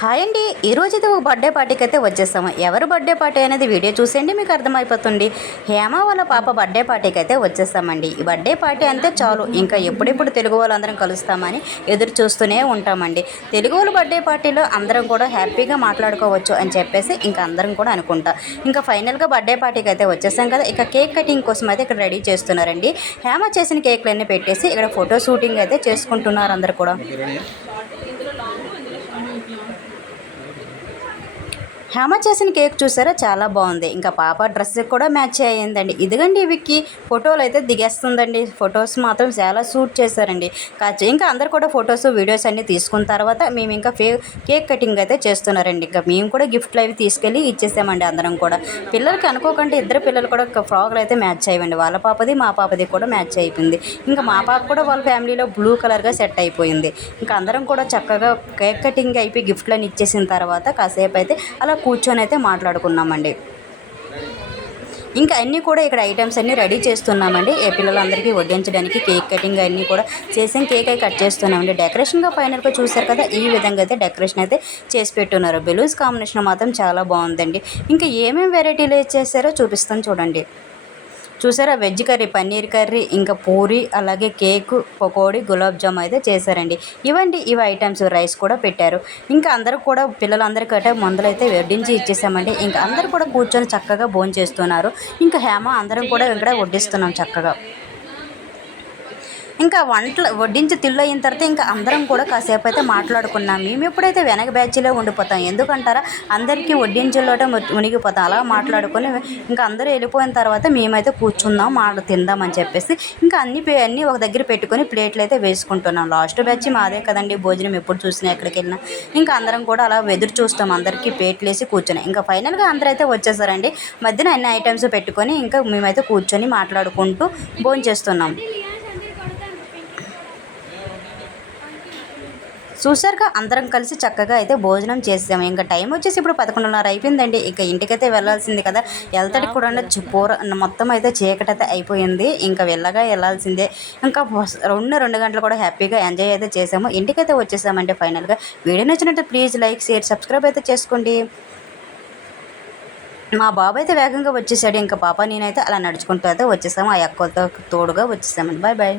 Hi అండి. ఈరోజైతే ఒక బర్త్డే పార్టీకి అయితే వచ్చేస్తాము. ఎవరు బర్త్డే పార్టీ అనేది వీడియో చూసేయండి, మీకు అర్థమైపోతుంది. హేమ వాళ్ళ పాప బర్త్డే పార్టీకి అయితే వచ్చేస్తామండి. ఈ బర్త్డే పార్టీ అంతే చాలు, ఇంకా ఎప్పుడెప్పుడు తెలుగు వాళ్ళందరం కలుస్తామని ఎదురు చూస్తూనే ఉంటామండి. తెలుగు వాళ్ళ బర్త్డే పార్టీలో అందరం కూడా హ్యాపీగా మాట్లాడుకోవచ్చు అని చెప్పేసి ఇంకా అందరం కూడా అనుకుంటా. ఇంకా ఫైనల్గా బర్త్డే పార్టీకి అయితే వచ్చేసాం కదా. ఇక కేక్ కటింగ్ కోసం అయితే ఇక్కడ రెడీ చేస్తున్నారండి. హేమ చేసిన కేక్లన్నీ పెట్టేసి ఇక్కడ ఫోటో షూటింగ్ అయితే చేసుకుంటున్నారు అందరు కూడా. హేమ చేసిన కేక్ చూసారా, చాలా బాగుంది. ఇంకా పాప డ్రెస్ కూడా మ్యాచ్ అయ్యిందండి. ఇదిగండి విక్కి ఫోటోలు అయితే దిగేస్తుందండి. ఫొటోస్ మాత్రం చాలా సూట్ చేశారండి. ఇంకా అందరు కూడా ఫొటోస్ వీడియోస్ అన్నీ తీసుకున్న తర్వాత మేము ఇంకా కేక్ కటింగ్ అయితే చేస్తున్నారండి. ఇంకా మేము కూడా గిఫ్ట్లు అవి తీసుకెళ్ళి ఇచ్చేసామండి అందరం కూడా. పిల్లలకి అనుకోకుండా ఇద్దరు పిల్లలు కూడా ఫ్రాక్లు అయితే మ్యాచ్ అయ్యండి. వాళ్ళ పాపది మా పాపది కూడా మ్యాచ్ అయిపోయింది. ఇంకా మా పాప కూడా వాళ్ళ ఫ్యామిలీలో బ్లూ కలర్గా సెట్ అయిపోయింది. ఇంకా అందరం కూడా చక్కగా కేక్ కటింగ్ అయిపోయి గిఫ్ట్లను ఇచ్చేసిన తర్వాత కాసేపు అయితే అలా కూర్చొని అయితే మాట్లాడుకున్నామండి. ఇంకా అన్నీ కూడా ఇక్కడ ఐటమ్స్ అన్నీ రెడీ చేస్తున్నామండి. ఏ పిల్లలందరికీ వడ్డించడానికి కేక్ కటింగ్ అన్నీ కూడా చేసాం. కేక్ అయితే కట్ చేస్తున్నామండి. డెకరేషన్గా ఫైనల్గా చూసారు కదా, ఈ విధంగా అయితే డెకరేషన్ అయితే చేసి పెట్టున్నారు. బెలూన్స్ కాంబినేషన్ మాత్రం చాలా బాగుందండి. ఇంకా ఏమేమి వెరైటీలు చేశారో చూపిస్తాను చూడండి. చూసారా, వెజ్ కర్రీ, పన్నీర్ కర్రీ, ఇంకా పూరి, అలాగే కేకు, పకోడీ, గులాబ్ జామ్ అయితే చేశారండి. ఇవి ఐటమ్స్. రైస్ కూడా పెట్టారు. ఇంకా అందరూ కూడా పిల్లలందరికటే మందులైతే వడ్డించి ఇచ్చేసామండి. ఇంకా అందరూ కూడా కూర్చొని చక్కగా భోంచేస్తున్నారు. ఇంకా హేమ అందరం కూడా ఇక్కడ వడ్డిస్తున్నాం చక్కగా. ఇంకా వంటలు వడ్డించి తిళ్ళు అయిన తర్వాత ఇంకా అందరం కూడా కాసేపు అయితే మాట్లాడుకున్నాం. మేము ఎప్పుడైతే వెనక బ్యాచ్లో ఉండిపోతాం, ఎందుకంటారా, అందరికీ వడ్డించుల్లోట మునిగిపోతాం. అలా మాట్లాడుకొని ఇంకా అందరూ వెళ్ళిపోయిన తర్వాత మేమైతే కూర్చుందాం, తిందాం అని చెప్పేసి ఇంకా అన్నీ ఒక దగ్గర పెట్టుకొని ప్లేట్లు అయితే వేసుకుంటున్నాం. లాస్ట్ బ్యాచ్ మాదే కదండి భోజనం, ఎప్పుడు చూసినా ఎక్కడికి వెళ్ళినా ఇంకా అందరం కూడా అలా ఎదురు చూస్తాం. అందరికీ ప్లేట్లు వేసి కూర్చొని ఇంకా ఫైనల్గా అందరూ అయితే వచ్చేసారండి. మధ్యన అన్ని ఐటమ్స్ పెట్టుకొని ఇంకా మేమైతే కూర్చొని మాట్లాడుకుంటూ భోంచేస్తున్నాం. చూసారుగా, అందరం కలిసి చక్కగా అయితే భోజనం చేసాము. ఇంకా టైం వచ్చేసి ఇప్పుడు 11:30 అయిపోయిందండి. ఇక ఇంటికైతే వెళ్ళాల్సింది కదా. వెళ్తాడికి కూడా మొత్తం అయితే చీకటి అయితే అయిపోయింది. ఇంకా వెళ్ళాల్సిందే. ఇంకా 2 గంటలు కూడా హ్యాపీగా ఎంజాయ్ అయితే చేసాము. ఇంటికైతే వచ్చేసామండి ఫైనల్గా. వీడియో నచ్చినట్టు ప్లీజ్ లైక్, షేర్, సబ్స్క్రైబ్ అయితే చేసుకోండి. మా బాబు అయితే వేగంగా వచ్చేసాడు. ఇంకా పాప నేనైతే అలా నడుచుకుంటూ అయితే వచ్చేసాము. ఆ అక్కలతో తోడుగా వచ్చేసామండి. Bye bye.